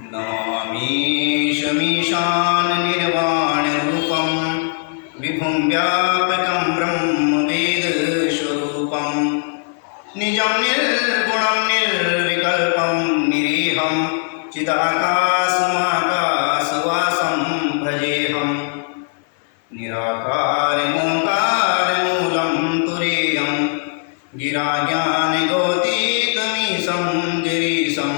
नमामीशमीशाननिर्वाणरूपं विभुं व्यापकं ब्रह्मवेदस्वरूपं निजं निर्गुणं निर्विकल्पं निरीहं चिदाकाशमाकाशवासं भजेऽहं निराकारमोङ्कारमूलं तुरीयं गिराज्ञानगौतीकमीशं गिरीशं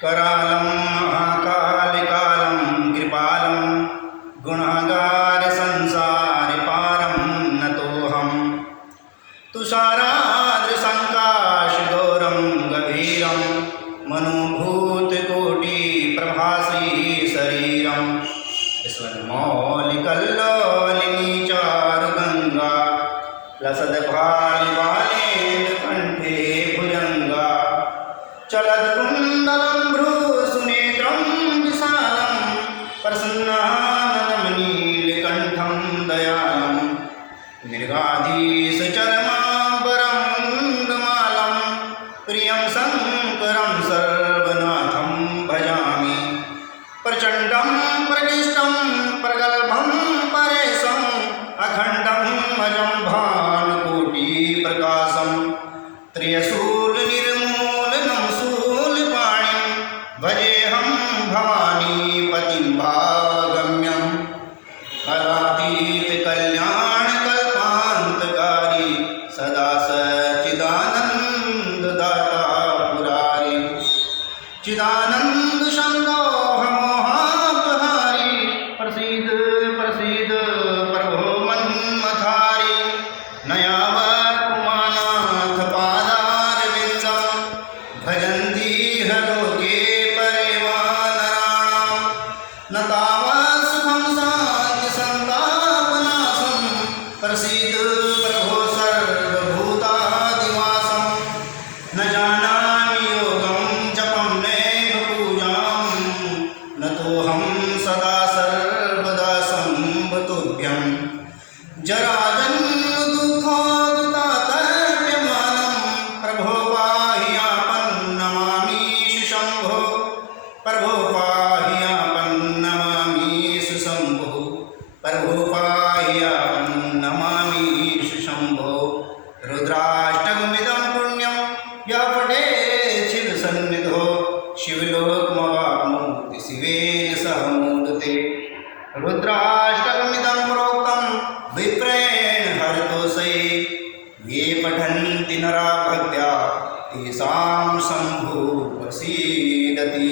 करालं महाकालिकालं कृपालं गुणागारसंसारपारं नतोऽहं तुषाराद्रसङ्काशगौरं गभीरं मनोभूतकोटिप्रभासी शरीरं स्वर्णमौलिकल्लोलिनीचारुगङ्गा लसद्भालिबालेन्दुकण्ठे भुजङ्गा चलत्कुण्डलं भ्रूसुनेत्रं विशालं प्रसन्नाननं नीलकण्ठं दयालं मृगाधीशचर्माम्बरं मुण्डमालं प्रियं शङ्करं सर्वनाथं भजामि प्रचण्डं प्रकृष्टं प्रगल्भं परेशम् अखण्डं अजं भानुकोटिप्रकाशं त्रियशूलनिर्मूलनं शूलपाणिं भजेऽहं भवानीपतिं भावगम्यम् अलातीतकल्याणकल्पान्तकारी सदा सच्चिदानन्ददाता पुरारी चिदानन्दसन्दोहमोहापहारी प्रसीद प्रसीद प्रभो मन्मथारी नयावत्पुमानाथ पादारविन्दं भजन्तीह लोके परिवानराणां न तावत् सुखं शान्तिसन्तापनाशं प्रसीद प्रभो सर्वभूतादिवासं न जानामि योगं जपं नैव पूजां न तोऽहं सदा सर्वदा सम्भतोऽभ्यं जराजन्मदुःखोत्तातप्यमानं प्रभो पाह्यापन्नमामीश शम्भो प्रभो पाह्यापन्नमामीश शम्भो प्रभो पाह्यापन्नमामीश शम्भो रुद्राष्टकमिदं पुण्यं यः पठेत् चिदसन्निधौ शिवलोकमवाप्नोति शिवेन सह मोदते रुद्राष्टकमिदं प्रोक्तं विप्रेण हरतोषये ये पठन्ति नरा भक्त्या तेषां शम्भुः प्रसीदति।